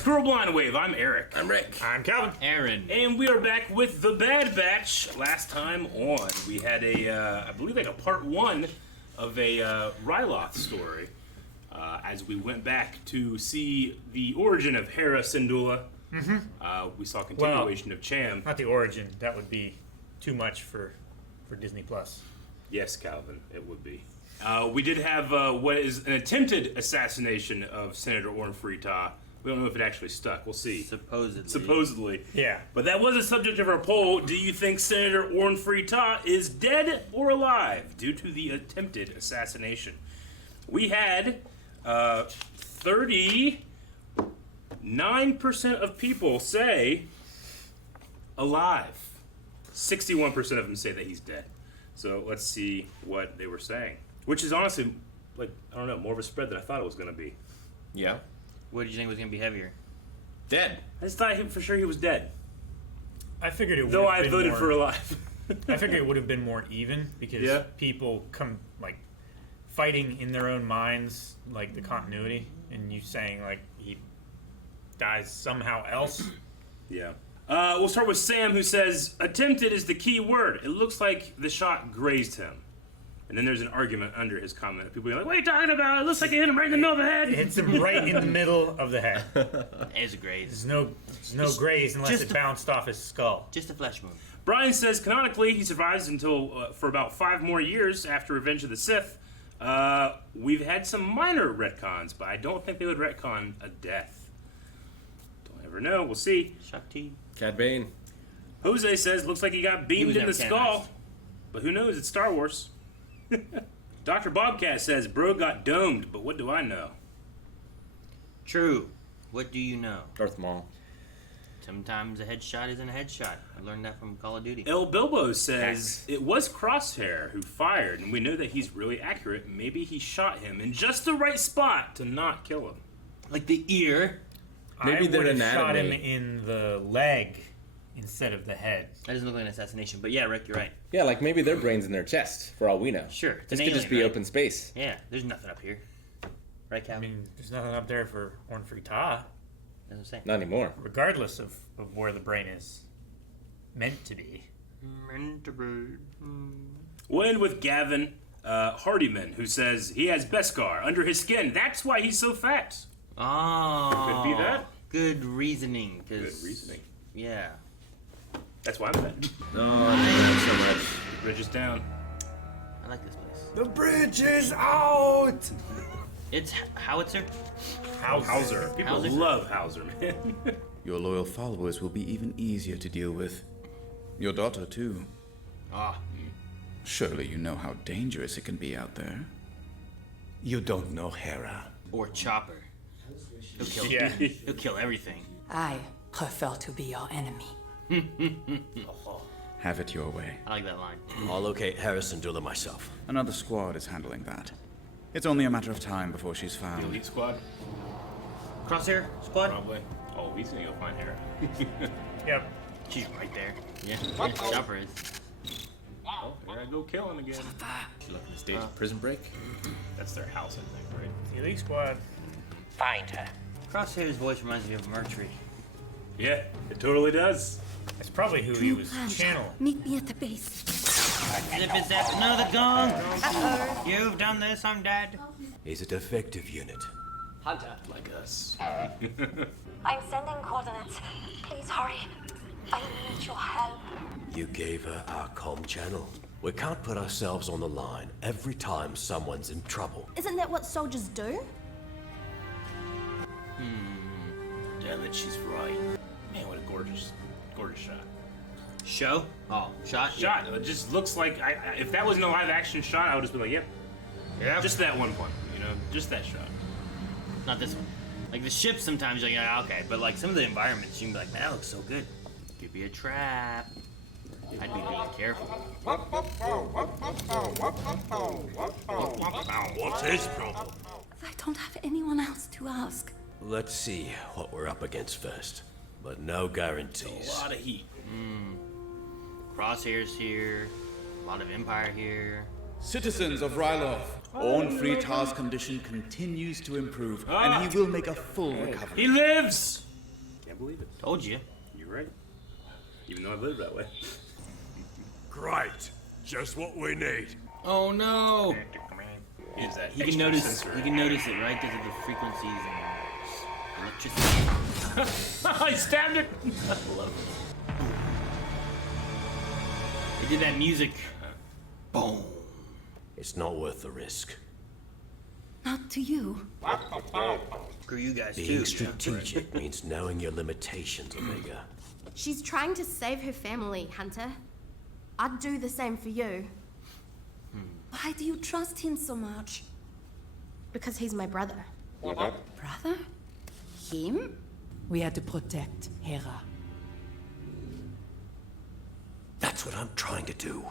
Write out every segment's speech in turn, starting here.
Squirrel Blind Wave. I'm Eric. I'm Rick. I'm Calvin. Aaron. And we are back with the Bad Batch. Last time on, we had I believe like a part one of a Ryloth story. As we went back to see the origin of Hera Syndulla. We saw a continuation of Cham. Not the origin. That would be too much for Disney Plus. Yes, Calvin, it would be. We did have what is an attempted assassination of Senator Orn Frita. We don't know if it actually stuck. We'll see. Supposedly. Yeah. But that was the subject of our poll. Do you think Senator Orn Frita is dead or alive due to the attempted assassination? We had 39% of people say alive. 61% of them say that he's dead. So let's see what they were saying. Which is honestly, like, I don't know, more of a spread than I thought it was going to be. Yeah. What did you think was going to be heavier? Dead. I just thought for sure he was dead. I figured it would Though have I been voted more, for alive. I figured it would have been more even because people come, like, fighting in their own minds, like, the continuity, and you saying, like, he dies somehow else. Yeah. We'll start with Sam, who says, attempted is the key word. It looks like the shot grazed him. And then there's an argument under his comment. People are like, what are you talking about? It looks like it hit him right in the middle of the head. It hits him right in the middle of the head. It's a graze. There's no graze unless it bounced off his skull. Just a flesh wound. Brian says, canonically, he survives until for about 5 more years after Revenge of the Sith. We've had some minor retcons, but I don't think they would retcon a death. Don't ever know. We'll see. Shakti. Cad Bane. Jose says, looks like he got beamed in the skull. But who knows? It's Star Wars. Dr. Bobcat says, bro got domed, but what do I know? True. What do you know? Darth Maul. Sometimes a headshot isn't a headshot. I learned that from Call of Duty. El Bilbo says, it was Crosshair who fired, and we know that he's really accurate. Maybe he shot him in just the right spot to not kill him. Like the ear. Maybe I their would have shot him anatomy. in the leg instead of the head. That doesn't look like an assassination, but yeah, Rick, you're right. Yeah, like maybe their brain's in their chest, for all we know. Sure. It's This an could just alien, be right? open space. Yeah, there's nothing up here. Right, Cal? I mean, there's nothing up there for Orn Frita, That's what I'm saying. Not anymore. regardless of where the brain is meant to be. We'll end with Gavin Hardiman, who says he has Beskar under his skin. That's why he's so fat. Oh. Could be that. Good reasoning. Good reasoning. Yeah. That's why I'm fat. No, not so much. Bridge is down. I like this place. The bridge is out! It's Howitzer. Hauser. People Hauser. love Hauser, man. Your loyal followers will be even easier to deal with. Your daughter, too. Ah. Surely you know how dangerous it can be out there. You don't know Hera. Or Chopper. He'll kill Yeah. He'll kill everything. I prefer to be your enemy. Have it your way. I like that line. I'll locate Hera Syndulla myself. Another squad is handling that. It's only a matter of time before she's found. Elite squad? Crosshair squad? Probably. Oh, he's gonna go find Hera. Yep. She's right there. Yeah, Chopper is. Oh, here I go killing again. She looking to stage a prison break. That's their house, I think, right? Elite Squad. Find her. Crosshair's voice reminds me of Mercury. Yeah, it totally does. That's probably who he was channeling. Meet me at the base. Zip it zap. No, the gong. You've done this. I'm dead. He's a defective unit. Like us. I'm sending coordinates. Please hurry. I need your help. You gave her our comm channel. We can't put ourselves on the line every time someone's in trouble. Isn't that what soldiers do? Damn it, she's right. Man, what a gorgeous shot. Show? Oh, shot? Shot. It just looks like, if that wasn't a live action shot, I would just be like, yep. Yeah. Just that one point, just that shot. Not this one. Like the ship sometimes you're like, yeah, okay. But like some of the environments, you can be like, man, that looks so good. Could be a trap. I'd be really careful. What's his problem? I don't have anyone else to ask. Let's see what we're up against first. But no guarantees. A lot of heat. Crosshairs here. A lot of Empire here. Citizens of Ryloth, Orn Frita's condition continues to improve, and he will make a full recovery. He lives! believe it. Told you. You're right. Even though I live that way. Great. Just what we need. Oh no! Is that You can extra notice. sensory. You can notice it, right? Because of the frequencies and electricity. I stabbed it! I love it. They did that music. Boom. It's not worth the risk. Not to you. Screw you guys Being too. strategic means knowing your limitations, Omega. She's trying to save her family, Hunter. I'd do the same for you. Why do you trust him so much? Because he's my brother. Brother? Him? We had to protect Hera. That's what I'm trying to do.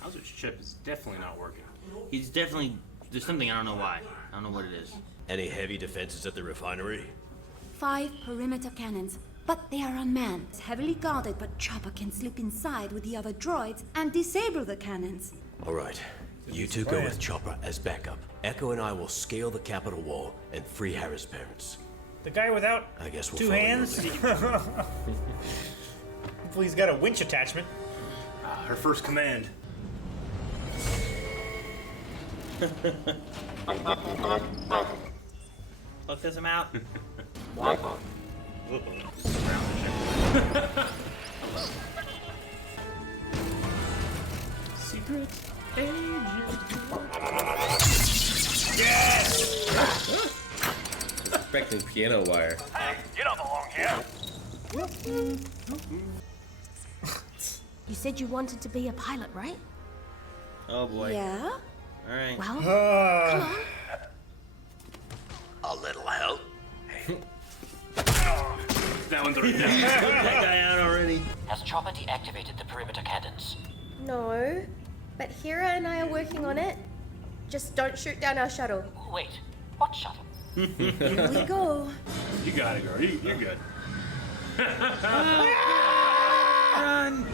Hauser's chip is definitely not working. He's definitely. There's something I don't know why. I don't know what it is. Any heavy defenses at the refinery? 5 perimeter cannons, but they are unmanned. It's heavily guarded, but Chopper can slip inside with the other droids and disable the cannons. All right. You two go with Chopper as backup. Echo and I will scale the Capitol wall and free Hera's parents. The guy without I guess we'll 2 follow your hands. lead. Hopefully he's got a winch attachment. Her first command. Fuck this him out. Secret agent. Expecting piano wire. You don't belong here. You said you wanted to be a pilot, right? Oh boy. Yeah? All right. Well, Uh, come on. A little help. That one's already down. That guy out already. Has Chopper deactivated the perimeter cannons? No. But Hera and I are working on it. Just don't shoot down our shuttle. Wait, what shuttle? Here we go. You got it, girl. You're good. Run.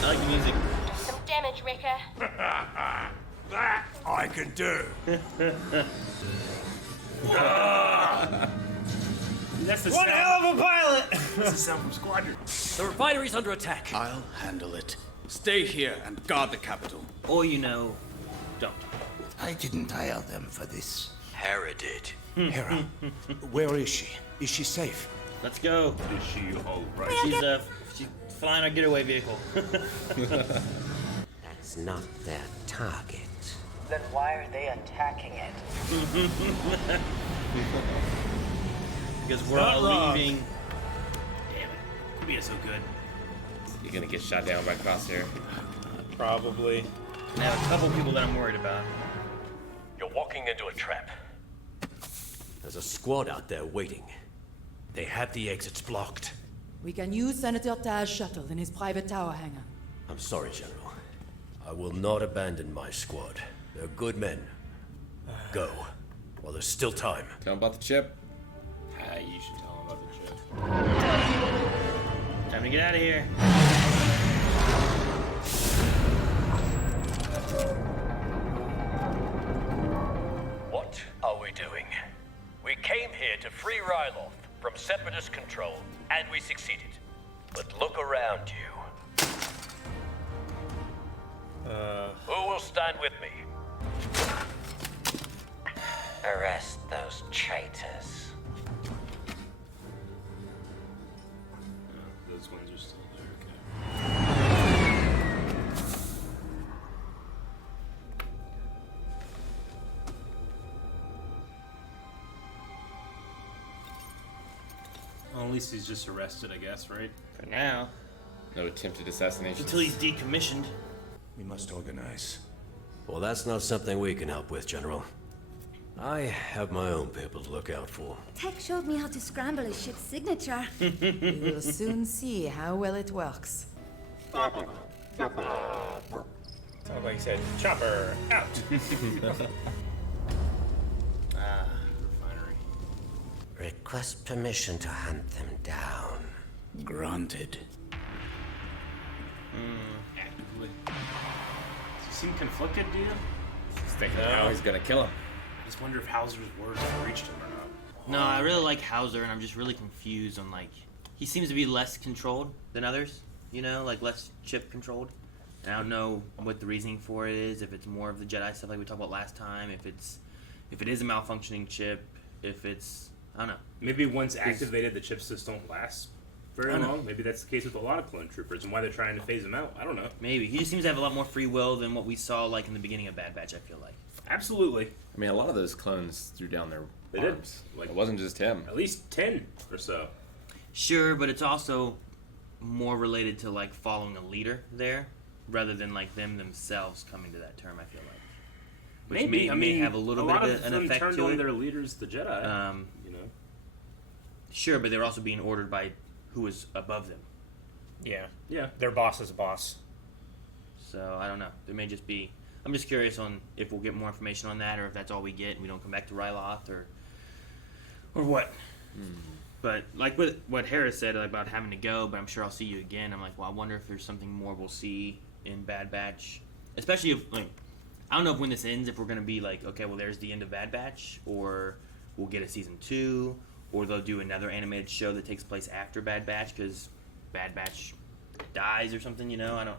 I like the music. Some damage, Wrecker. That I can do. That's the one sound. hell of a pilot. That's the sound from Squadron. The refinery's under attack. I'll handle it. Stay here and guard the capital. Or you know, don't. I didn't hire them for this. Hera did. Hera, where is she? Is she safe? Let's go. Is she all right? She's flying our getaway vehicle. That's not their target. Then why are they attacking it? Because we're Not all wrong. leaving. Damn it. Could be so good. You're gonna get shot down by Crosshair. Probably. And I have a couple people that I'm worried about. You're walking into a trap. There's a squad out there waiting. They have the exits blocked. We can use Senator Taj's shuttle in his private tower hangar. I'm sorry, General. I will not abandon my squad. They're good men. Go, while there's still time. Tell him about the chip. You should tell him about the chip. Time to get out of here. What are we doing? We came here to free Ryloth from Separatist control, and we succeeded. But look around you. Who will stand with me? Arrest those traitors. Those ones are still there. Okay. Well, at least he's just arrested, I guess, right? For now. No attempted assassination. Until he's decommissioned. We must organize. Well, that's not something we can help with, General. I have my own people to look out for. Tech showed me how to scramble a ship's signature. We will soon see how well it works. Sounds like he said, Chopper, out. Refinery. Request permission to hunt them down. Granted. Actively. Does he seem conflicted, do you? thinking how he's gonna kill him. I just wonder if Hauser's words have reached him or not. No, I really like Hauser, and I'm just really confused on like he seems to be less controlled than others. You know, like less chip controlled. And I don't know what the reasoning for it is. If it's more of the Jedi stuff like we talked about last time. If it is a malfunctioning chip. If it's I don't know. Maybe once activated, the chips just don't last very long. Maybe that's the case with a lot of clone troopers, and why they're trying to phase them out. I don't know. Maybe he just seems to have a lot more free will than what we saw like in the beginning of Bad Batch. I feel like. Absolutely. I mean, a lot of those clones threw down their They arms. did. Like, it wasn't just him. At least 10 or so. Sure, but it's also more related to like following a leader there, rather than like them themselves coming to that term. I feel like. Which Maybe. may have a little bit of an them effect turned to on it. their leaders, the Jedi. You know. Sure, but they're also being ordered by who is above them. Yeah. Yeah. Their boss is a boss. So I don't know. There may just be. I'm just curious on if we'll get more information on that, or if that's all we get and we don't come back to Ryloth, or what. But like what Harris said about having to go, but I'm sure I'll see you again. I'm like, well, I wonder if there's something more we'll see in Bad Batch, especially if like I don't know if when this ends, if we're gonna be like, okay, well, there's the end of Bad Batch, or we'll get a season 2, or they'll do another animated show that takes place after Bad Batch because Bad Batch dies or something. You know, I don't.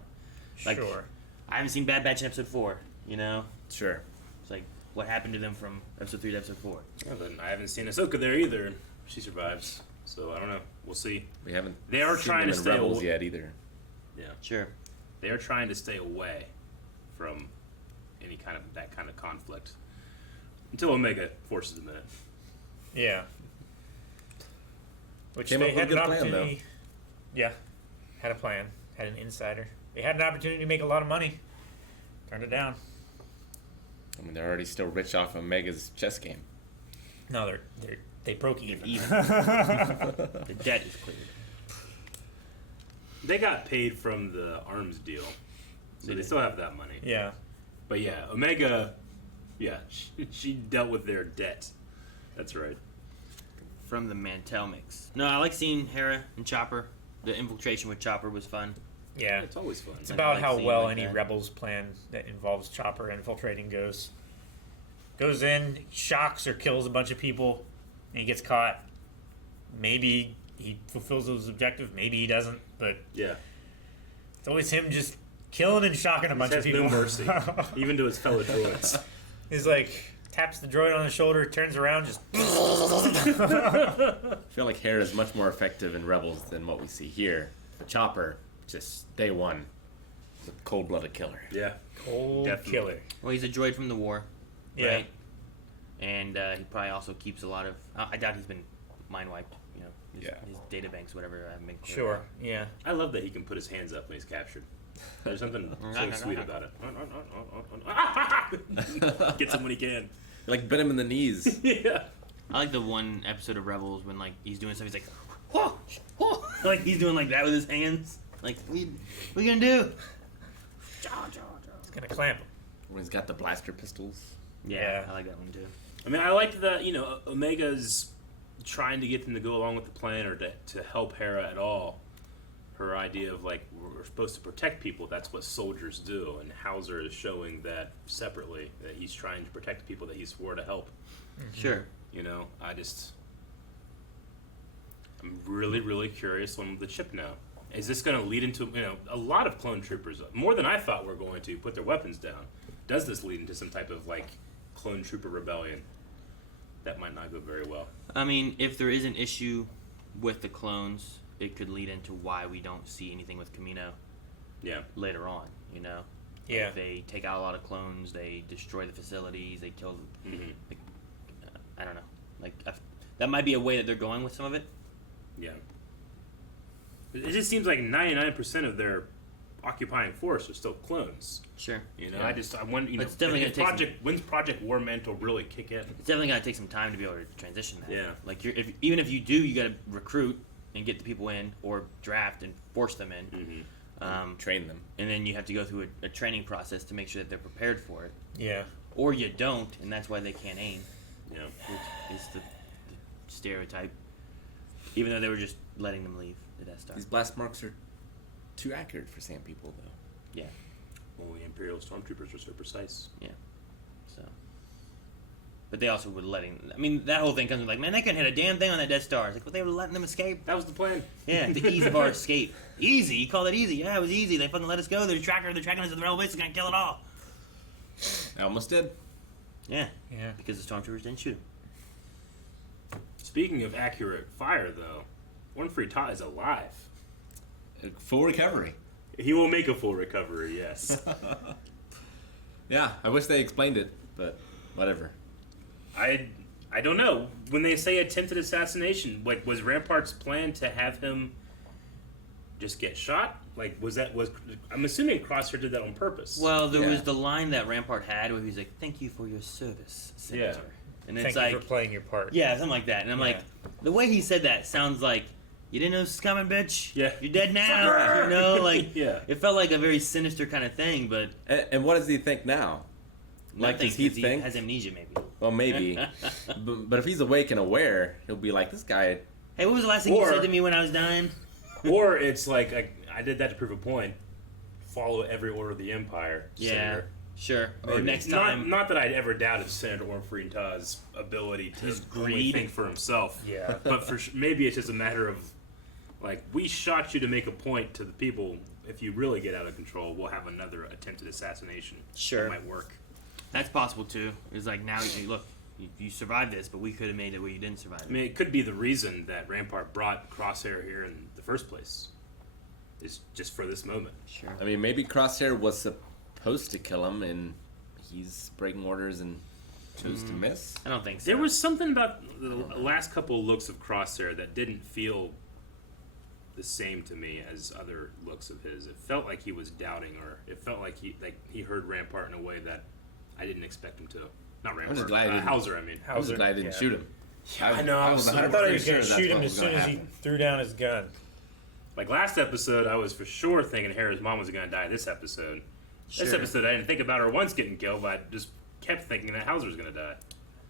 Like, Sure. I haven't seen Bad Batch in episode 4. You know. Sure. It's like what happened to them from episode 3 to episode 4. Yeah, but I haven't seen Ahsoka there either. She survives, so I don't know. We'll see. We haven't. They are seen trying them to in stay Rebels away. yet either. Yeah. Sure. They are trying to stay away from any kind of that kind of conflict until Omega forces them in it. Yeah. Which Came they up with had a an good plan, opportunity. Yeah. Had a plan. Had an insider. They had an opportunity to make a lot of money. Turned it down. I mean, they're already still rich off Omega's chess game. No, they broke even. The debt is cleared. They got paid from the arms deal, so they still have that money. Yeah. But yeah, Omega, yeah, she dealt with their debt. That's right. From the Mantell mix. No, I like seeing Hera and Chopper. The infiltration with Chopper was fun. Yeah. It's always fun. It's I about like how seeing well like any that. Rebels plan that involves Chopper infiltrating goes. Goes in, shocks or kills a bunch of people, and he gets caught. Maybe he fulfills those objectives, maybe he doesn't, but Yeah. it's always him just killing and shocking a bunch He of has people. no mercy, even to his fellow droids. He's like, taps the droid on the shoulder, turns around, just... I feel like Hera is much more effective in Rebels than what we see here. Chopper, just day one, is a cold-blooded killer. Yeah. Cold Definitely. killer. Well, he's a droid from the war, Yeah. right? And he probably also keeps a lot of. I doubt he's been mind wiped. You know, his data banks, whatever. I haven't been clear Sure, about. yeah. I love that he can put his hands up when he's captured. There's something so sweet about it. Gets him when he can. Like, bit him in the knees. Yeah. I like the one episode of Rebels when like he's doing stuff. He's like, whoa, whoa. Like he's doing like that with his hands. Like, what are you gonna do? It's gonna clamp him. When he's got the blaster pistols. Yeah, Yeah. I like that one too. I mean, I liked that, Omega's trying to get them to go along with the plan or to help Hera at all. Her idea of, like, we're supposed to protect people, that's what soldiers do. And Hauser is showing that separately, that he's trying to protect people that he swore to help. Sure. I'm really, really curious on the chip now. Is this going to lead into, a lot of clone troopers, more than I thought were going to, put their weapons down. Does this lead into some type of, like, clone trooper rebellion? That might not go very well. I mean, if there is an issue with the clones, it could lead into why we don't see anything with Camino Yeah. later on. You know. Yeah. Like, they take out a lot of clones. They destroy the facilities. They kill. Mm-hmm. Like, I don't know. Like that might be a way that they're going with some of it. Yeah. It just seems like 99% of their occupying force are still clones. Sure. I wonder, It's definitely gonna take some- when's Project War Mantle really kick in? It's definitely gonna take some time to be able to transition that. Yeah. Like even if you do, you gotta recruit and get the people in, or draft and force them in. Mm-hmm. Train them. And then you have to go through a training process to make sure that they're prepared for it. Yeah. Or you don't, and that's why they can't aim. Yeah. Which is the stereotype. Even though they were just letting them leave the Death Star. These blast marks are too accurate for sand people, though. Yeah. Well, the Imperial Stormtroopers are so precise. Yeah. So, but they also were letting. I mean, that whole thing comes with like, man, they couldn't hit a damn thing on that Death Star. It's like, well, they were letting them escape. That was the plan. Yeah, to ease of our escape. Easy? You call it easy? Yeah, it was easy. They fucking let us go. They're tracking us at the rebel base. They're gonna kill it all. I almost did. Yeah. Yeah. Because the stormtroopers didn't shoot him. Speaking of accurate fire, though, Warren Freeta is alive. Full recovery. He will make a full recovery, yes. Yeah, I wish they explained it, but whatever. I don't know. When they say attempted assassination, like, was Rampart's plan to have him just get shot? Like, I'm assuming Crosshair did that on purpose. Well, there Yeah. was the line that Rampart had where he was like, "Thank you for your service, Senator." Yeah. And Thank it's you like, for playing your part. yeah, something like that. And I'm like, the way he said that sounds like, you didn't know this was coming, bitch? Yeah. You're dead now. You know, like, Yeah. it felt like a very sinister kind of thing, but And what does he think now? Like, nothing, does he 'cause think? has amnesia, maybe. Well, maybe. but if he's awake and aware, he'll be like, this guy. Hey, what was the last thing you Or- said to me when I was dying? Or it's like, I did that to prove a point. Follow every order of the Empire, Yeah, Senator. sure. Or Maybe. next time. Not that I'd ever doubted Senator Warren Freeta's ability to His only greed. think for himself. Yeah. But maybe it's just a matter of, like, we shot you to make a point to the people. If you really get out of control, we'll have another attempted assassination. Sure. That might work. That's possible, too. It's like, now, look, you survived this, but we could have made it where you didn't survive it. I mean, it could be the reason that Rampart brought Crosshair here in the first place. Is just for this moment. Sure. I mean, maybe Crosshair was supposed to kill him, and he's breaking orders and chose to miss. I don't think so. There was something about the last couple looks of Crosshair that didn't feel the same to me as other looks of his. It felt like he was doubting, or it felt like he heard Rampart in a way that I didn't expect him to. Not just Rampart, glad he didn't- Hauser, I mean. I was glad I didn't shoot him. I know, I was was- I thought he was 100% going to sure shoot that's him what as was soon gonna as he happen. threw down his gun. Like last episode, I was for sure thinking Hera's mom was going to die this episode. This Sure. episode, I didn't think about her once getting killed, but I just kept thinking that Hauser was going to die.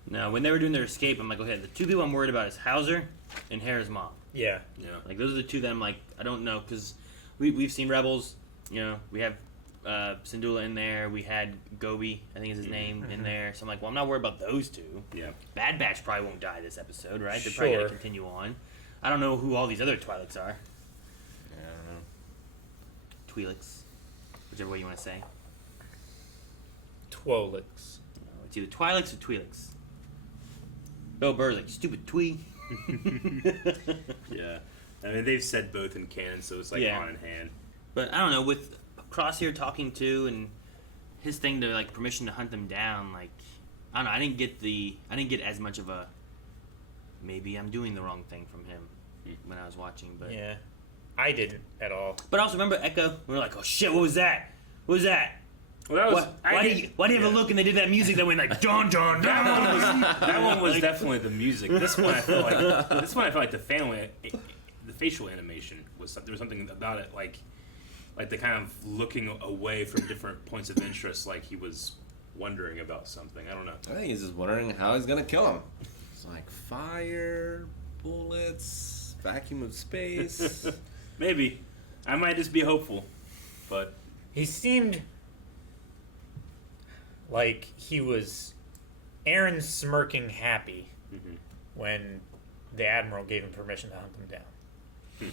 No, when they were doing their escape, I'm like, okay, the two people I'm worried about is Hauser and Hera's mom. Yeah. Yeah. Like, those are the two that I'm like, I don't know, because we've seen Rebels, you know, we have Syndulla in there, we had Gobi, I think is his name, in there, so I'm like, well, I'm not worried about those two. Yeah. Bad Batch probably won't die this episode, right? They're probably going Sure. to continue on. I don't know who all these other Twi'leks are. Yeah, I don't know. Twi'leks, whichever way you want to say. Twolix. It's either Twi'leks or Twi'leks. Bill Burr's like, stupid Twee. Yeah. I mean, they've said both in canon, so it's like Yeah. on in hand. But I don't know, with Crosshair talking to and his thing to like permission to hunt them down, like I don't know, I didn't get as much of a maybe I'm doing the wrong thing from him when I was watching, but Yeah. I didn't at all. But also remember Echo? We were like, oh shit, what was that? What was that? Well, that was. Why did you have a look and they did that music that went like John John That John? one was, that one was definitely the music. This one I feel like the facial animation was there was something about it like the kind of looking away from different points of interest, like he was wondering about something. I don't know. I think he's just wondering how he's gonna kill him. It's like fire, bullets, vacuum of space. Maybe I might just be hopeful, but He seemed like he was Aaron smirking happy when the Admiral gave him permission to hunt them down.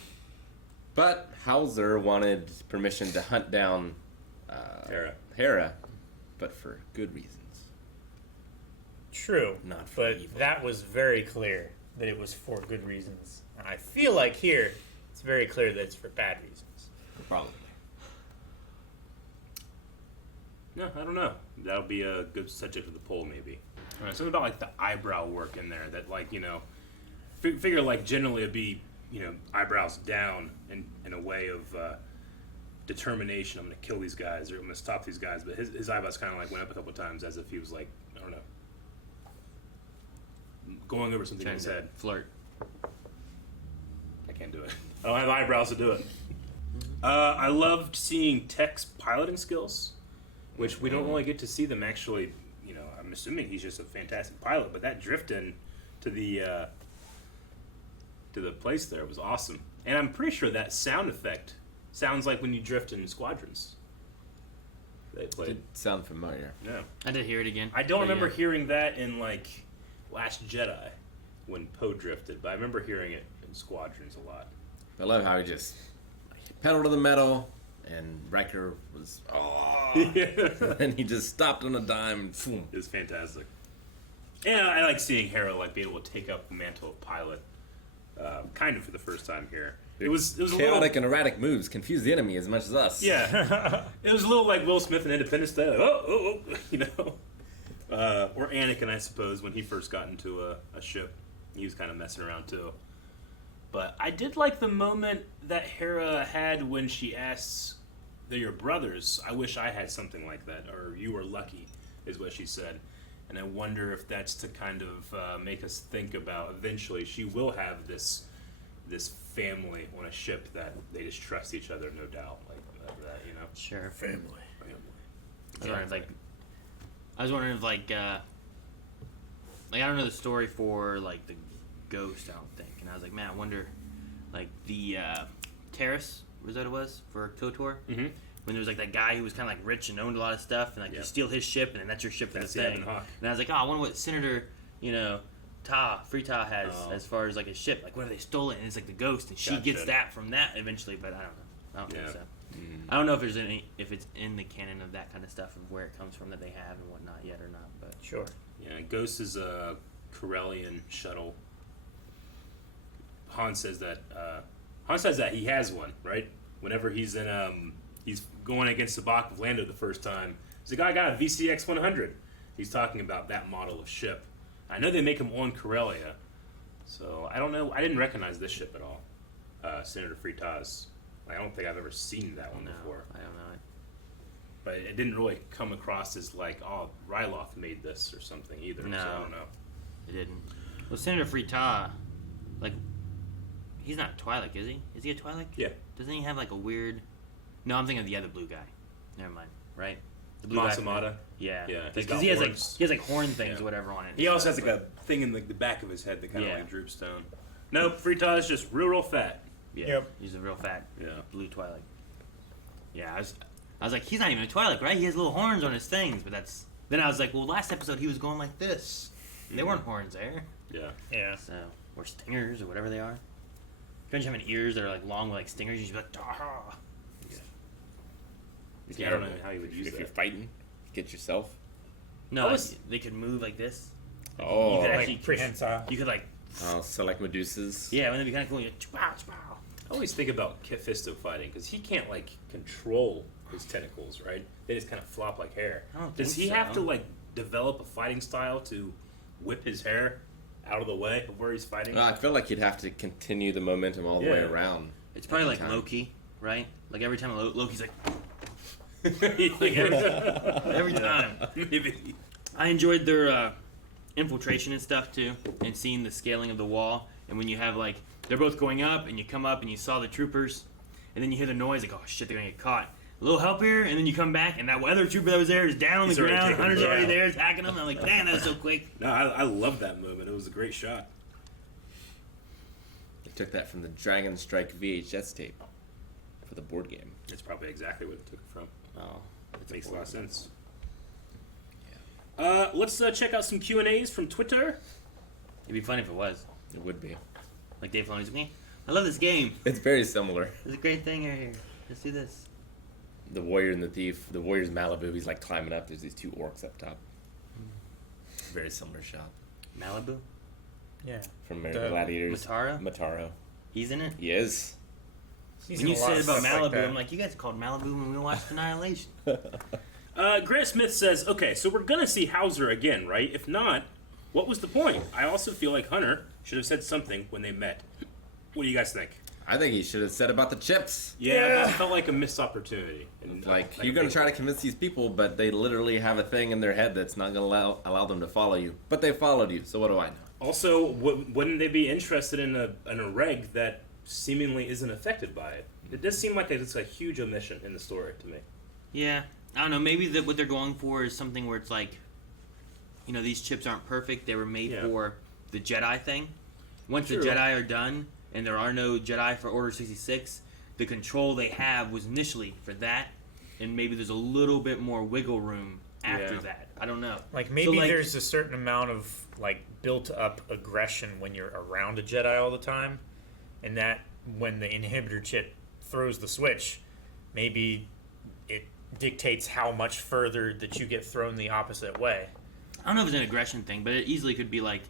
But Hauser wanted permission to hunt down Hera, but for good reasons. True, Not for but evil. that was very clear that it was for good reasons. And I feel like here, it's very clear that it's for bad reasons. Probably. no, I don't know. That'll be a good subject for the poll, maybe. All right, something about like the eyebrow work in there that, like, you know, figure like generally it'd be, you know, eyebrows down in a way of determination. I'm gonna kill these guys or I'm gonna stop these guys. But his eyebrows kind of like went up a couple times as if he was like, I don't know, going over something in Trying his to head. flirt. I can't do it. I don't have eyebrows to do it. I loved seeing Tech's piloting skills, which we don't really get to see them actually. You know, I'm assuming he's just a fantastic pilot, but that drift in to the place there was awesome. And I'm pretty sure that sound effect sounds like when you drift in squadrons. they played. Did sound familiar. Yeah. I did hear it again. I don't but remember yeah. hearing that in like Last Jedi when Poe drifted, but I remember hearing it in Squadrons a lot. I love how he just pedal to the metal, and Riker was and he just stopped on a dime. And boom. It was fantastic. And I like seeing Hera like be able to take up the mantle of pilot, kind of for the first time here. It was a little Chaotic and erratic moves confuse the enemy as much as us. Yeah, it was a little like Will Smith in Independence Day, like, oh, you know, or Anakin, I suppose, when he first got into a ship, he was kind of messing around too. But I did like the moment that Hera had when she asks, "They're your brothers. I wish I had something like that," or "You were lucky," is what she said. And I wonder if that's to kind of make us think about eventually she will have this family on a ship that they just trust each other, no doubt, like that, you know. Sure. Family. I was wondering if I don't know the story for like the Ghost. I don't think, and I was like, man, I wonder, like the Terrace, was that what it was for KOTOR? Mm-hmm. When there was like that guy who was kind of like rich and owned a lot of stuff, and like you steal his ship, and then that's your ship for That's the the thing. Ebon Hawk. And I was like, oh, I wonder what Senator, Free Ta has as far as like his ship. Like, what if they stole it and it's like the Ghost, and she Gotcha. gets that from that eventually? But I don't know. I don't think Yeah. so. I don't know if there's if it's in the canon of that kind of stuff of where it comes from that they have and whatnot yet or not. But Sure. Yeah, Ghost is a Corellian shuttle. Han says that he has one, right? Whenever he's in he's going against Sabak with Lando the first time. He's like, I got a VCX 100. He's talking about that model of ship. I know they make them on Corellia, so I don't know. I didn't recognize this ship at all. Senator Freeta's. I don't think I've ever seen that one before. I don't know. But it didn't really come across as like, oh, Ryloth made this or something either. No. So I don't know. It didn't. Well, Senator Free Ta, like, he's not Twi'lek, is he? Is he a Twi'lek? Yeah. Doesn't he have like a weird? No, I'm thinking of the other blue guy. Never mind. Right? The blue guy. Masamada. Yeah. Yeah, he's Because got he has horns. like horn things or whatever on it. He also has like a thing in the back of his head that kind of Yeah. like droops down. Nope, Freeta is just real fat. Yeah. Yep. He's a real fat Yeah. blue Twi'lek. Yeah, I was like, he's not even a Twi'lek, right? He has little horns on his things, but that's. Then I was like, well, last episode he was going like this. There weren't horns there. Yeah. Yeah. So, or stingers or whatever they are. Don't you have ears that are like long with like stingers? You should be like, ah. Yeah, I don't know how you would use If that. you're fighting, get yourself. No, I was- they could move like this. Oh, you could Like actually prehensile. You could like, so like Medusas. yeah, wouldn't it be kind of cool? You wow. I always think about Kit Fisto fighting because he can't like control his tentacles, right? They just kind of flop like hair. I don't Does think he have so. to like develop a fighting style to whip his hair out of the way of where he's fighting? I feel like you'd have to continue the momentum all the way Yeah. around. It's probably like Time. Loki, right? Like every time Loki's like, Yeah. every time. Maybe. I enjoyed their infiltration and stuff too, and seeing the scaling of the wall. And when you have like they're both going up, and you come up and you saw the troopers, and then you hear the noise like, oh shit, they're gonna get caught. A little help here, and then you come back, and that other trooper that was there is down on He's the already ground. taken Hunter's him already down. there, attacking him. I'm like, damn, that was so quick. No, I love that moment. It was a great shot. They took that from the Dragon Strike VHS tape for the board game. It's probably exactly what it took it from. Oh, It makes a lot of sense. Let's check out some Q&As from Twitter. it'd be funny if it was It would be. like Dave Filoni's me. I love this game. It's very similar. There's a great thing right here. Let's do this. The warrior and the thief. The warrior's Malibu. He's like climbing up. There's these two orcs up top. Very similar shot Malibu, Yeah. from The Gladiators. Mataro? Mataro. He's in it. He is. He's When in you a lot said of about stuff Malibu, like that. I'm like, you guys called Malibu when we watched Annihilation. Grant Smith says, okay, so we're going to see Hauser again, right? If not, what was the point? I also feel like Hunter should have said something when they met. What do you guys think? I think he should have said about the chips. Yeah, that felt like a missed opportunity. And, Like, like you're a going big- to try to convince these people, but they literally have a thing in their head that's not going to allow them to follow you. But they followed you, so what do I know? Also, wouldn't they be interested in a reg that seemingly isn't affected by it? It does seem like it's a huge omission in the story to me. Yeah, I don't know. Maybe what they're going for is something where it's like, these chips aren't perfect. They were made Yeah. for the Jedi thing. Once True. the Jedi are done, and there are no Jedi for Order 66, the control they have was initially for that. and maybe there's a little bit more wiggle room after that. I don't know. Like maybe there's a certain amount of like built up aggression when you're around a Jedi all the time, and that when the inhibitor chip throws the switch, maybe it dictates how much further that you get thrown the opposite way. I don't know if it's an aggression thing, but it easily could be like,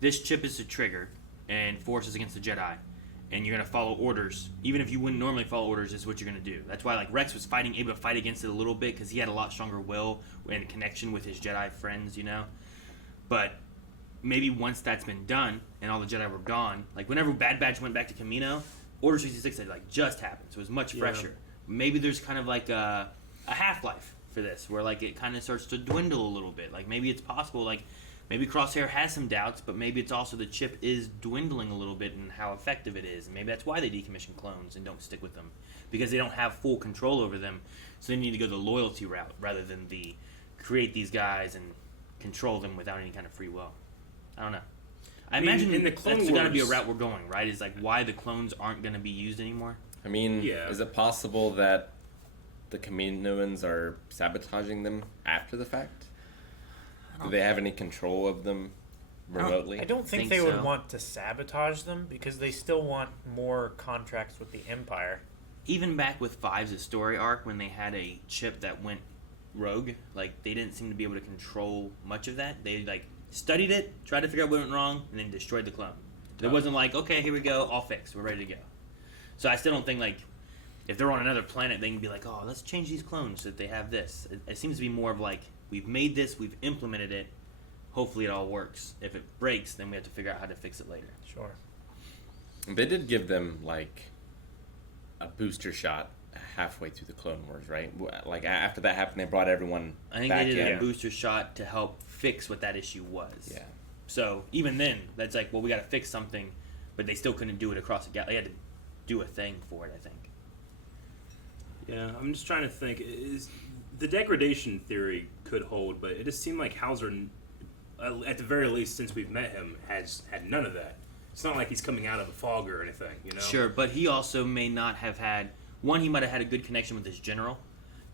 this chip is a trigger, and Force is against the Jedi, and you're going to follow orders. Even if you wouldn't normally follow orders, is what you're going to do. That's why like Rex was able to fight against it a little bit, because he had a lot stronger will and connection with his Jedi friends, you know? But maybe once that's been done, and all the Jedi were gone, like whenever Bad Batch went back to Kamino, Order 66 had like just happened, so it was much fresher. Maybe there's kind of like a half-life for this, where like it kind of starts to dwindle a little bit. Like maybe it's possible, like maybe Crosshair has some doubts, but maybe it's also the chip is dwindling a little bit in how effective it is, and maybe that's why they decommission clones and don't stick with them, because they don't have full control over them, so they need to go the loyalty route rather than the create these guys and control them without any kind of free will. I don't know. I imagine in the Clone that's got to be a Wars- route we're going, right? Is like why the clones aren't going to be used anymore. I mean, Yeah. is it possible that the Kaminoans are sabotaging them after the fact? Do they have any control of them remotely? I don't think think they would so. want to sabotage them because they still want more contracts with the Empire. Even back with Fives' story arc, when they had a chip that went rogue, like they didn't seem to be able to control much of that. They like studied it, tried to figure out what went wrong, and then destroyed the clone. It wasn't like, okay, here we go, all fixed, we're ready to go. So I still don't think like if they're on another planet, they can be like, oh, let's change these clones so that they have this. It seems to be more of like, we've made this, we've implemented it, hopefully it all works. If it breaks, then we have to figure out how to fix it later. Sure. They did give them like a booster shot halfway through the Clone Wars, right? Like after that happened, they brought everyone I think back they did in. a booster shot to help fix what that issue was. Yeah. So even then, that's like, well, we got to fix something, but they still couldn't do it across the galaxy. They had to do a thing for it, I think. Yeah, I'm just trying to think. Is the degradation theory could hold, but it just seemed like Hauser, at the very least, since we've met him, has had none of that. It's not like he's coming out of a fog or anything, you know? Sure, but he also may not have had... One, he might have had a good connection with his general.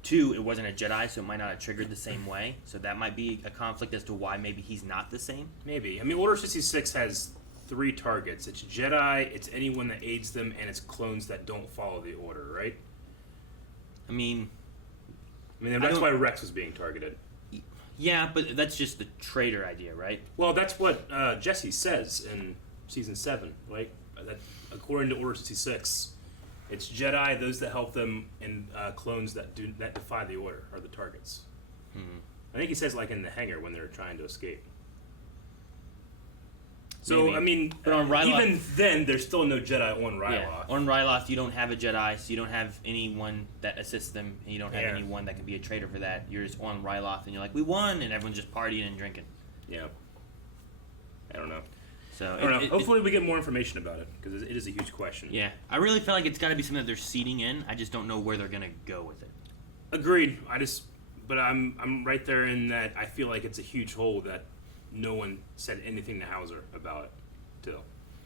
Two, it wasn't a Jedi, so it might not have triggered the same way. So that might be a conflict as to why maybe he's not the same. Maybe. I mean, Order 66 has 3 targets. It's Jedi, it's anyone that aids them, and it's clones that don't follow the Order, right? I mean, That's why Rex was being targeted. yeah, but that's just the traitor idea, right? Well, that's what Jesse says in Season 7, right? That, according to Order 66, it's Jedi, those that help them, and clones that defy the Order are the targets. I think he says like in the hangar when they're trying to escape. So, Maybe. I mean, But on Ryloth- even then, there's still no Jedi on Ryloth. Yeah. On Ryloth, you don't have a Jedi, so you don't have anyone that assists them, and you don't have anyone that can be a traitor for that. You're just on Ryloth, and you're like, we won, and everyone's just partying and drinking. Yeah. I don't know. So I don't know. Hopefully we get more information about it, because it is a huge question. Yeah, I really feel like it's got to be something that they're seeding in. I just don't know where they're gonna go with it. Agreed. But I'm right there in that I feel like it's a huge hole that no one said anything to Hauser about it, too.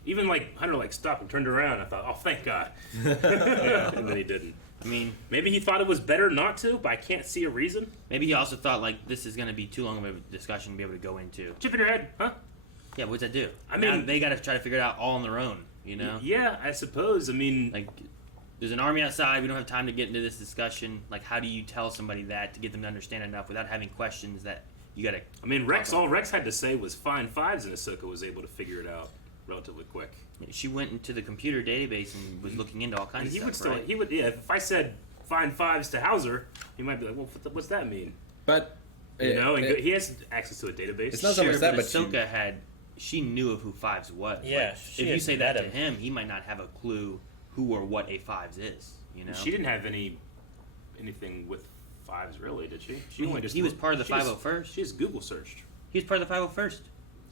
Even like Hunter stopped and turned around. I thought, oh, thank God. Yeah, and then he didn't. I mean, maybe he thought it was better not to, but I can't see a reason. Maybe he also thought like this is gonna be too long of a discussion to be able to go into. Chip in your head, huh? Yeah, what's that do? I mean, now they got to try to figure it out all on their own. You know? Yeah, I suppose. I mean, like, there's an army outside. We don't have time to get into this discussion. Like, how do you tell somebody that to get them to understand enough without having questions that you got to? I mean, Rex. All Rex had to say was "Find Fives," and Ahsoka was able to figure it out relatively quick. She went into the computer database and was looking into all kinds of stuff. Right? He would. Yeah. If I said "Find Fives" to Hauser, he might be like, "Well, what's that mean?" But he has access to a database. It's not so much that, but Ahsoka she knew of who Fives was. Yeah, like, if you say that to him, he might not have a clue who or what a Fives is. You know, she didn't have anything with Fives really, did she? He was part of the 501st. She just Google searched. He was part of the 501st.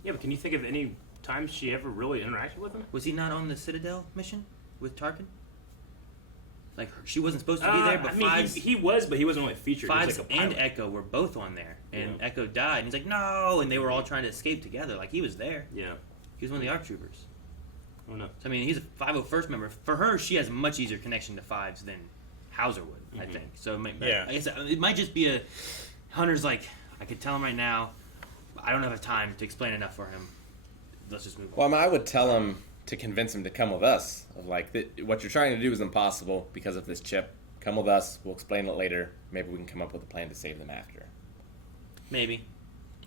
Yeah, but can you think of any time she ever really interacted with him? Was he not on the Citadel mission with Tarkin? Like, she wasn't supposed to be there, but Fives... he was, but he wasn't really featured. Fives like and Echo were both on there, and Echo died. And he's like, no! And they were all trying to escape together. Like, he was there. Yeah. He was one of the ARC troopers. Oh, no. So, I mean, he's a 501st member. For her, she has a much easier connection to Fives than Hauser would. I think so. Yeah. I guess it might just be a Hunter's like I could tell him right now. I don't have time to explain enough for him. Let's just move on. Well, I mean, I would tell him to convince him to come with us. Of like, what you're trying to do is impossible because of this chip. Come with us. We'll explain it later. Maybe we can come up with a plan to save them after. Maybe.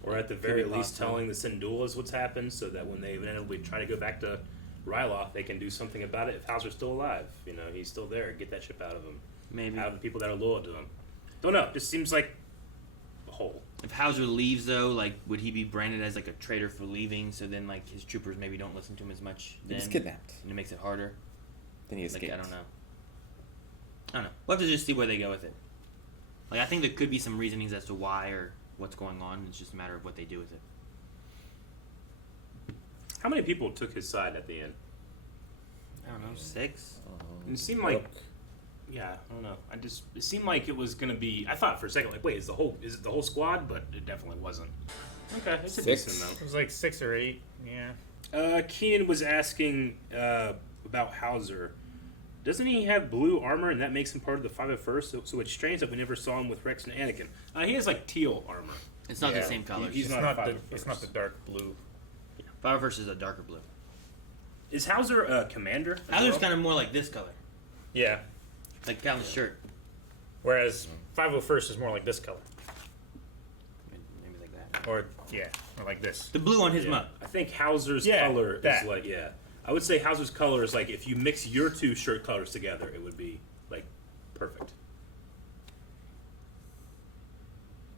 Or at the very least telling the Syndulas what's happened so that when they inevitably try to go back to Ryloth, they can do something about it if Hauser's still alive. You know, he's still there. Get that chip out of him. Maybe. Out of the people that are loyal to him. Don't know. Just seems like a hole. If Hauser leaves, though, like, would he be branded as, like, a traitor for leaving, so then, like, his troopers maybe don't listen to him as much He then? was kidnapped. And it makes it harder? Then he escaped. Like, I don't know. We'll have to just see where they go with it. Like, I think there could be some reasonings as to why or what's going on. It's just a matter of what they do with it. How many people took his side at the end? I don't know, 6? It seemed like... Yeah, I don't know. It seemed like it was gonna be. I thought for a second, like, wait, is it the whole squad? But it definitely wasn't. Okay, it's a 6? decent It was like 6 or 8. Yeah. Keenan was asking about Hauser. Doesn't he have blue armor, and that makes him part of the 501st? So it's strange that we never saw him with Rex and Anakin. He has like teal armor. It's not the same color. He's It's not. not a the 501st. it's not the dark blue. Fireverse is a darker blue. Is Hauser a commander? Hauser's kind of more like this color. Yeah. Like Calvin's shirt. Whereas 501st is more like this color. Maybe like that. Or like this. The blue on his mug. I think Hauser's Yeah, color that. is like I would say Hauser's color is like if you mix your two shirt colors together, it would be like perfect.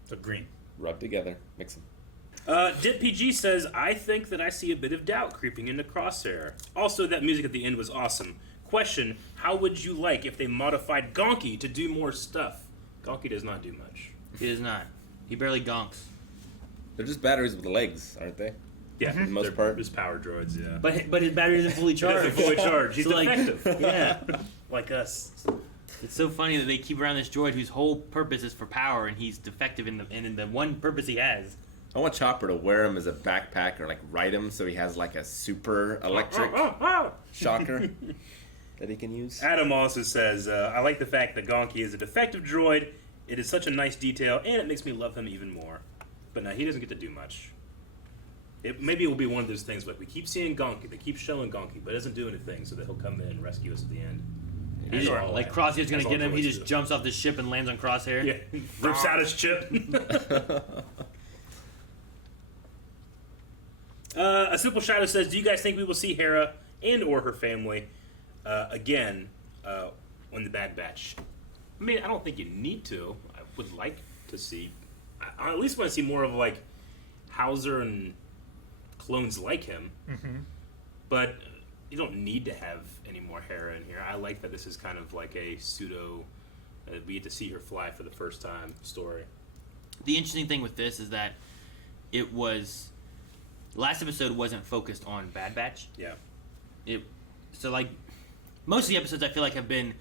So green. Rub together. Mix them. Dip PG says, I think that I see a bit of doubt creeping into Crosshair. Also, that music at the end was awesome. Question, how would you like if they modified Gonky to do more stuff? Gonky does not do much. He does not. He barely gonks. They're just batteries with legs, aren't they? Yeah, For the most they're part. just power droids, yeah. But his battery isn't fully He charged. doesn't fully charge. He's So, like, defective. yeah. Like us. It's so funny that they keep around this droid whose whole purpose is for power, and he's defective in the one purpose he has. I want Chopper to wear him as a backpack or like ride him so he has like a super electric shocker that he can use. Adam also says, I like the fact that Gonky is a defective droid. It is such a nice detail, and it makes me love him even more. But no, he doesn't get to do much. Maybe it will be one of those things like we keep seeing Gonky, they keep showing Gonky, but it doesn't do anything, so that he'll come in and rescue us at the end. He's like Crosshair's gonna That's get all him. He droids just do. jumps off the ship and lands on Crosshair. Yeah, rips out his chip. A Simple Shadow says, do you guys think we will see Hera and or her family again when the Bad Batch? I mean, I don't think you need to. I would like to see. I at least want to see more of like Hauser and clones like him. Mm-hmm. But you don't need to have any more Hera in here. I like that this is kind of like a pseudo. We get to see her fly for the first time story. The interesting thing with this is that it was last episode wasn't focused on Bad Batch. Yeah. So like most of the episodes I feel like have been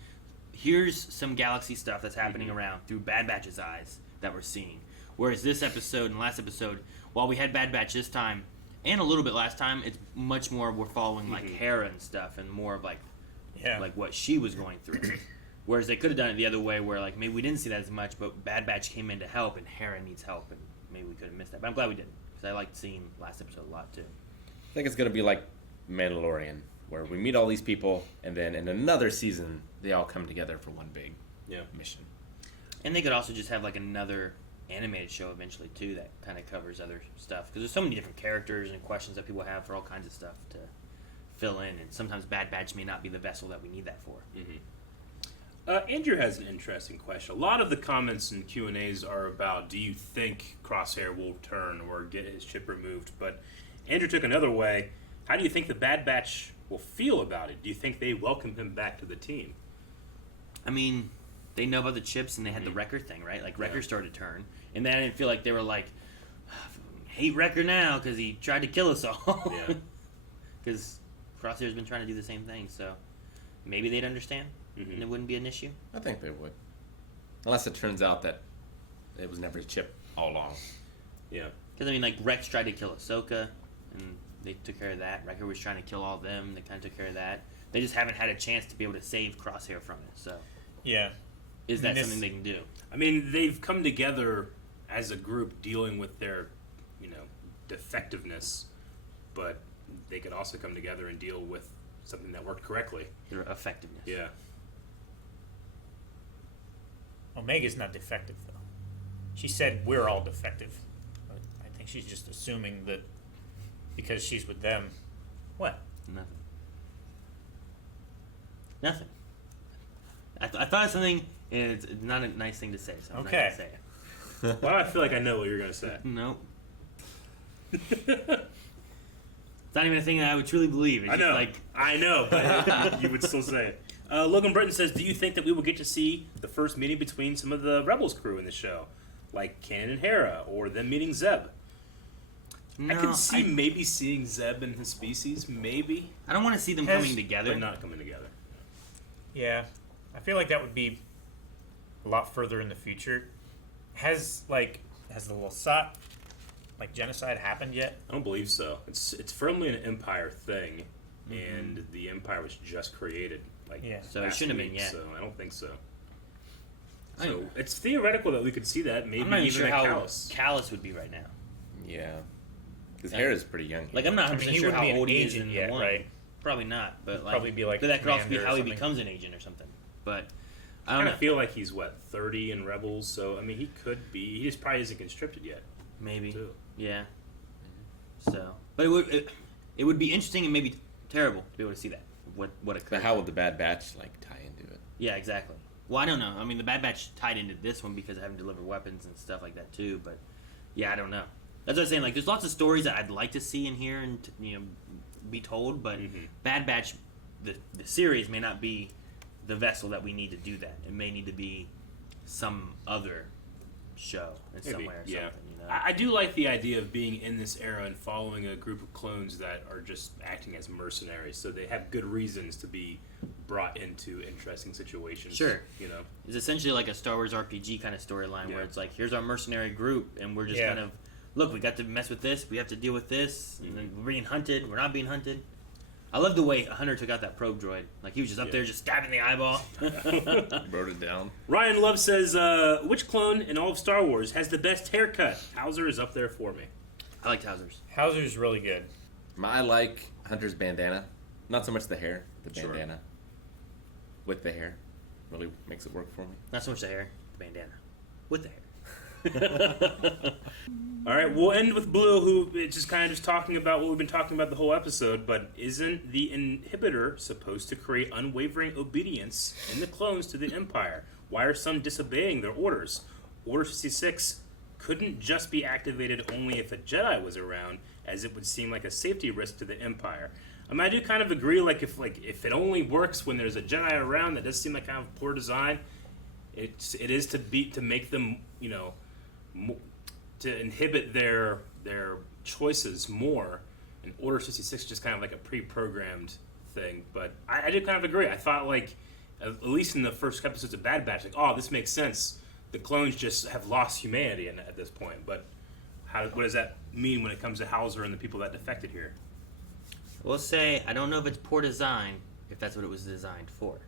here's some galaxy stuff that's happening around through Bad Batch's eyes that we're seeing. Whereas this episode and last episode, while we had Bad Batch this time and a little bit last time, it's much more we're following like Hera and stuff and more of like what she was going through. Whereas they could have done it the other way where like maybe we didn't see that as much, but Bad Batch came in to help and Hera needs help and maybe we could have missed that. But I'm glad we didn't because I liked seeing last episode a lot too. I think it's going to be like Mandalorian, where we meet all these people, and then in another season, they all come together for one big mission. And they could also just have like another animated show eventually too that kind of covers other stuff because there's so many different characters and questions that people have for all kinds of stuff to fill in, and sometimes Bad Batch may not be the vessel that we need that for. Andrew has an interesting question. A lot of the comments and Q&As are about, do you think Crosshair will return or get his chip removed? But Andrew took another way. How do you think the Bad Batch will feel about it? Do you think they welcome him back to the team? I mean, they know about the chips and they had the Wrecker thing, right? Like Wrecker started to turn, and then I didn't feel like they were like, hate Wrecker now because he tried to kill us all. Yeah. Because Crosshair's been trying to do the same thing, so maybe they'd understand and it wouldn't be an issue. I think they would. Unless it turns out that it was never a chip all along. Yeah. Because, I mean, like, Rex tried to kill Ahsoka, and they took care of that. Wrecker was trying to kill all of them. They kind of took care of that. They just haven't had a chance to be able to save Crosshair from it, so. Yeah. is that something they can do? I mean, they've come together as a group dealing with their, defectiveness, but they could also come together and deal with something that worked correctly. Their effectiveness. Yeah. Omega's not defective, though. She said we're all defective. But I think she's just assuming that because she's with them. What? Nothing. I thought of something, and it's not a nice thing to say, so I'm not Okay. going to say it. Well, I feel like I know what you're going to say. No. It's not even a thing that I would truly believe. It's I know. I know, but you would still say it. Logan Britton says, do you think that we will get to see the first meeting between some of the Rebels crew in the show? Like Kanan and Hera, or them meeting Zeb? No, I could see maybe seeing Zeb and his species, maybe. I don't want to see them coming together. But not coming together. Yeah. I feel like that would be a lot further in the future. Has the Lasat genocide happened yet? I don't believe so. It's firmly an Empire thing, and the Empire was just created. So it shouldn't have been yet. So I don't think so. So it's theoretical that we could see that. Maybe I'm not even even sure how Callus. Callus would be right now. Yeah. His hair is pretty young. Like, I'm not 100% he sure wouldn't how be an old he is agent in yet, the one. right? Probably not, but Probably be like but that could also be commander or how he something. becomes an agent or something. But I I don't kind know. of feel like he's 30 in Rebels. So I mean, he could be. He just probably isn't conscripted yet. Maybe. Too. Yeah. So, but it would be interesting and maybe terrible to be able to see that. What occurred. But how would the Bad Batch tie into it? Yeah, exactly. Well, I don't know. I mean, the Bad Batch tied into this one because of having to deliver weapons and stuff like that too. But yeah, I don't know. That's what I'm saying. Like, there's lots of stories that I'd like to see in here and be told. But Bad Batch, the series may not be the vessel that we need to do that. It may need to be some other show in Maybe, somewhere or yeah. something. I do like the idea of being in this era and following a group of clones that are just acting as mercenaries, so they have good reasons to be brought into interesting situations. Sure. It's It's essentially like a Star Wars RPG kind of storyline where it's like, here's our mercenary group, and we're just kind of, look, we got to mess with this, we have to deal with this, and then we're being hunted, we're not being hunted. I love the way Hunter took out that probe droid. Like, he was just up there just stabbing the eyeball. Wrote it down. Ryan Love says, which clone in all of Star Wars has the best haircut? Hauser is up there for me. I like Hauser's. Hauser's really good. I like Hunter's bandana. Not so much the hair, the Sure. bandana. With the hair. Really makes it work for me. Not so much the hair, the bandana. With the hair. All right, we'll end with Blue, who is just kind of just talking about what we've been talking about the whole episode, but isn't the inhibitor supposed to create unwavering obedience in the clones to the Empire? Why are some disobeying their orders? Order 66 couldn't just be activated only if a Jedi was around, as it would seem like a safety risk to the Empire. I mean, I do kind of agree, if it only works when there's a Jedi around, that does seem like kind of poor design. It is to make them, to inhibit their choices more, and Order 66 just kind of like a pre-programmed thing. But I did kind of agree. I thought, at least in the first episodes of Bad Batch, this makes sense. The clones just have lost humanity at this point. But what does that mean when it comes to Hauser and the people that defected here? We'll say, I don't know if it's poor design, if that's what it was designed for.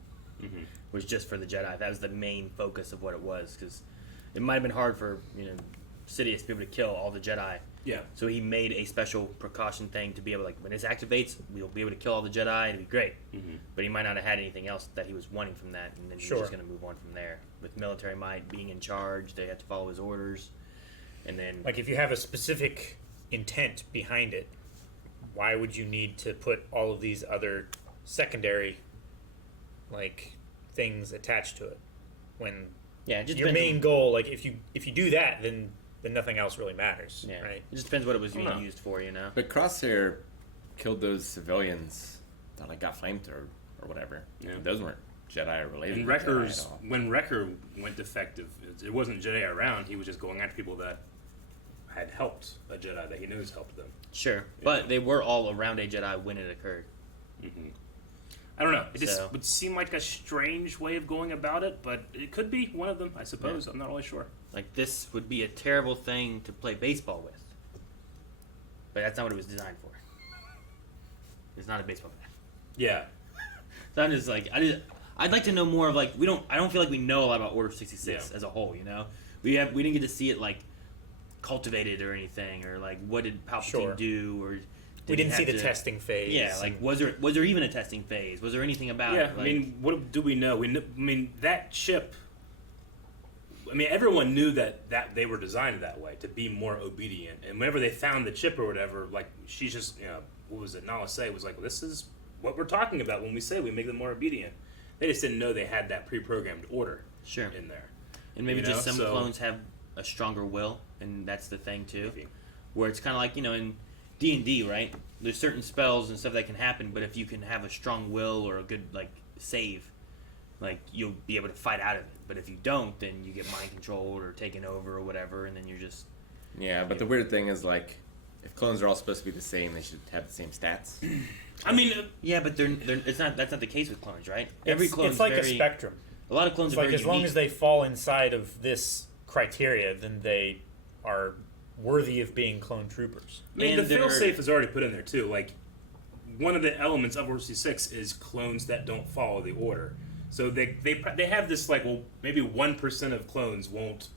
Was just for the Jedi. That was the main focus of what it was, because it might have been hard for, Sidious to be able to kill all the Jedi. Yeah. So he made a special precaution thing to be able, when this activates, we'll be able to kill all the Jedi, it'll be great. But he might not have had anything else that he was wanting from that, and then he was just going to move on from there. With military might being in charge, they had to follow his orders, and then... Like, if you have a specific intent behind it, why would you need to put all of these other secondary, things attached to it? When it just your main goal, if you do that, then nothing else really matters, Yeah. right? It just depends what it was being used for, But Crosshair killed those civilians that got flamethrower or whatever. Yeah. Those weren't Jedi related. And when Wrecker went defective, it wasn't Jedi around. He was just going after people that had helped a Jedi that he knows helped them. Sure, but they were all around a Jedi when it occurred. I don't know. It just would seem like a strange way of going about it, but it could be one of them, I suppose. I'm not really sure. This would be a terrible thing to play baseball with. But that's not what it was designed for. It's not a baseball bat. Yeah. So I'm just I I'd like to know more of like I don't feel like we know a lot about Order 66 Yeah. as a whole. You know, we didn't get to see it like cultivated or anything, or like what did Palpatine Sure. do, or We didn't see the to- testing phase. Yeah, like was there even a testing phase? Was there anything about Yeah, it? I Like, mean, what do we know? I mean, that chip. I mean, everyone knew that they were designed that way to be more obedient. And whenever they found the chip or whatever, like she's just, what was it? Nala say was like, well, this is what we're talking about when we say we make them more obedient. They just didn't know they had that pre-programmed order Sure. in there. and maybe you just know, some so- clones have a stronger will, and that's the thing too. Maybe. Where it's kind of like in D&D, right? There's certain spells and stuff that can happen, but if you can have a strong will or a good like save, like you'll be able to fight out of it. But if you don't, then you get mind controlled or taken over or whatever, and then you're just Yeah, but the weird thing is, like, if clones are all supposed to be the same, they should have the same stats. I mean, yeah. But they're that's not the case with clones, right? Every clone It's like very, a spectrum. A lot of clones It's are like very as long unique. as they fall inside of this criteria, then they are worthy of being clone troopers. I mean, And the they're- failsafe is already put in there too. Like, one of the elements of Order 66 is clones that don't follow the order. So they have this like, well, maybe 1% of clones won't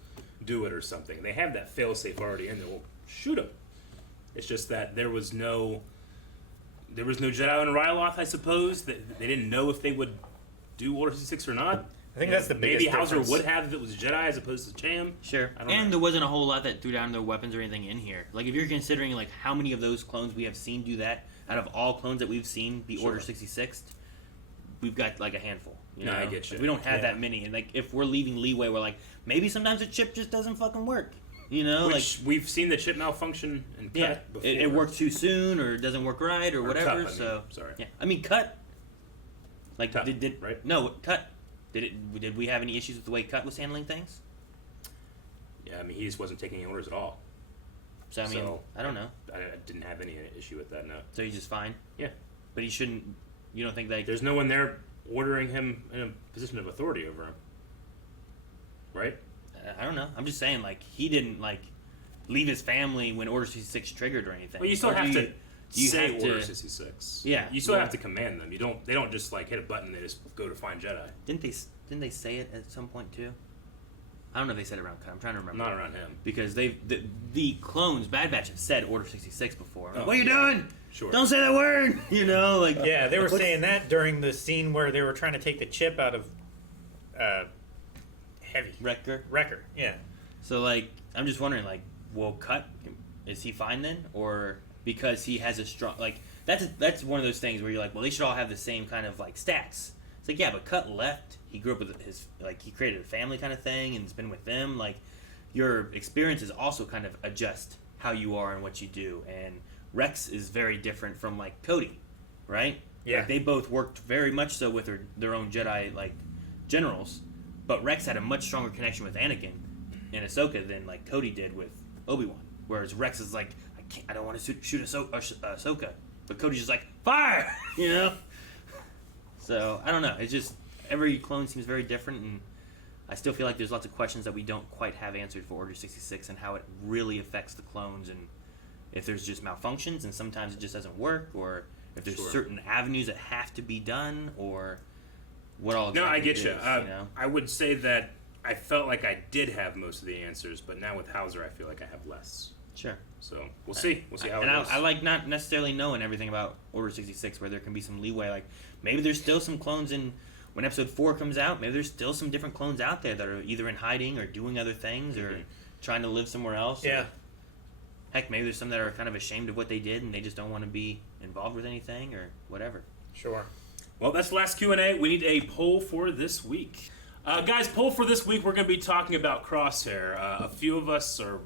do it or something. They have that failsafe already in there. Well, shoot them. It's just that there was no Jedi on Ryloth, I suppose. That they didn't know if they would do Order 66 or not. I think that's the biggest Maybe Hauser difference. would have if it was Jedi as opposed to Cham. Sure. I don't And know. there wasn't a whole lot that threw down their weapons or anything in here. Like, if you're considering, like, how many of those clones we have seen do that, out of all clones that we've seen be Sure. Order 66, we've got, like, a handful. You No, know? I get you. Like, we don't have Yeah. that many. And, like, if we're leaving leeway, we're like, maybe sometimes a chip just doesn't fucking work. You know? Which we've seen the chip malfunction and cut like, before. it works too soon or it doesn't work right or whatever. cut, I mean. So, Sorry. yeah. I mean, cut. Like, Cut, did right? No, cut. Did we have any issues with the way Cut was handling things? Yeah, I mean, he just wasn't taking any orders at all. So, I mean, So- I don't know. I didn't have any issue with that, no. So he's just fine? Yeah. But he shouldn't. You don't think that? There's no one there ordering him in a position of authority over him. Right? I don't know. I'm just saying, like, he didn't like leave his family when Order 66 triggered or anything. Well, you still Or have do to you say have to- Order 66. Yeah, You still well- have to command them. They don't just like hit a button and they just go to find Jedi. Didn't they say it at some point too? I don't know if they said it around Cut. I'm trying to remember. Not around him. Because the clones, Bad Batch, have said Order 66 before. Like, Oh, what are you yeah. doing? Sure. Don't say that word. You know, like Yeah, they were what's- saying that during the scene where they were trying to take the chip out of Heavy. Wrecker. Yeah. So like, I'm just wondering, like, will Cut, is he fine then, or because he has a strong like that's one of those things where you're like, well, they should all have the same kind of like stats. It's like, yeah, but Cut left. He grew up with his like he created a family kind of thing and has been with them. Like, your experiences also kind of adjust how you are and what you do. And Rex is very different from like Cody, right? Yeah. Like, they both worked very much so with their own Jedi like generals, but Rex had a much stronger connection with Anakin and Ahsoka than like Cody did with Obi-Wan. Whereas Rex is like, I don't want to shoot Ahsoka, but Cody's just like, fire, you know. So I don't know. It's just every clone seems very different, and I still feel like there's lots of questions that we don't quite have answered for Order 66 and how it really affects the clones, and if there's just malfunctions and sometimes it just doesn't work, or if there's Sure. certain avenues that have to be done, or what all. No, I exactly get it you. is, you know? I would say that I felt like I did have most of the answers, but now with Hauser, I feel like I have less. Sure. So we'll see. We'll see how And it goes. I like not necessarily knowing everything about Order 66, where there can be some leeway. Like, maybe there's still some clones in when Episode 4 comes out. Maybe there's still some different clones out there that are either in hiding or doing other things or trying to live somewhere else. Yeah. Or, heck, maybe there's some that are kind of ashamed of what they did and they just don't want to be involved with anything or whatever. Sure. Well, that's the last Q&A. We need a poll for this week. Guys, poll for this week, we're going to be talking about Crosshair. A few of us are,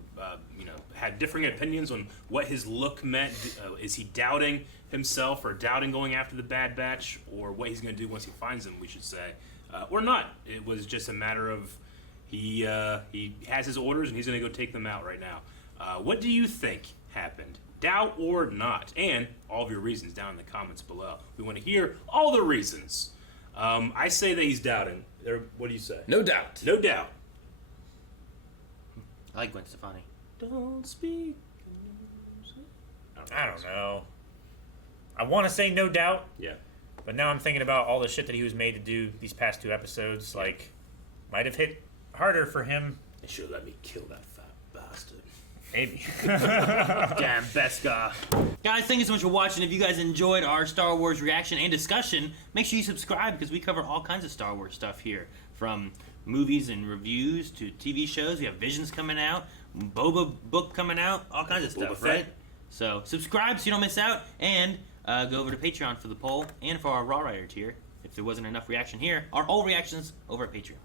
had differing opinions on what his look meant. Is he doubting himself or doubting going after the Bad Batch, or what he's going to do once he finds them, we should say, or not. It was just a matter of he has his orders and he's going to go take them out right now. What do you think happened? Doubt or not? And all of your reasons down in the comments below. We want to hear all the reasons. I say that he's doubting. What do you say? No doubt. No doubt. I like Gwen Stefani. Don't speak. I don't know. I want to say no doubt, Yeah. But now I'm thinking about all the shit that he was made to do these past 2 episodes. Like, might have hit harder for him. They should have let me kill that fat bastard. Maybe. Damn, Beskar. Guys, thank you so much for watching. If you guys enjoyed our Star Wars reaction and discussion, make sure you subscribe because we cover all kinds of Star Wars stuff here. From movies and reviews to TV shows. We have Visions coming out, Boba book coming out, all kinds of stuff, right? So subscribe so you don't miss out, and go over to Patreon for the poll and for our Raw Rider tier. If there wasn't enough reaction here, our whole reactions over at Patreon.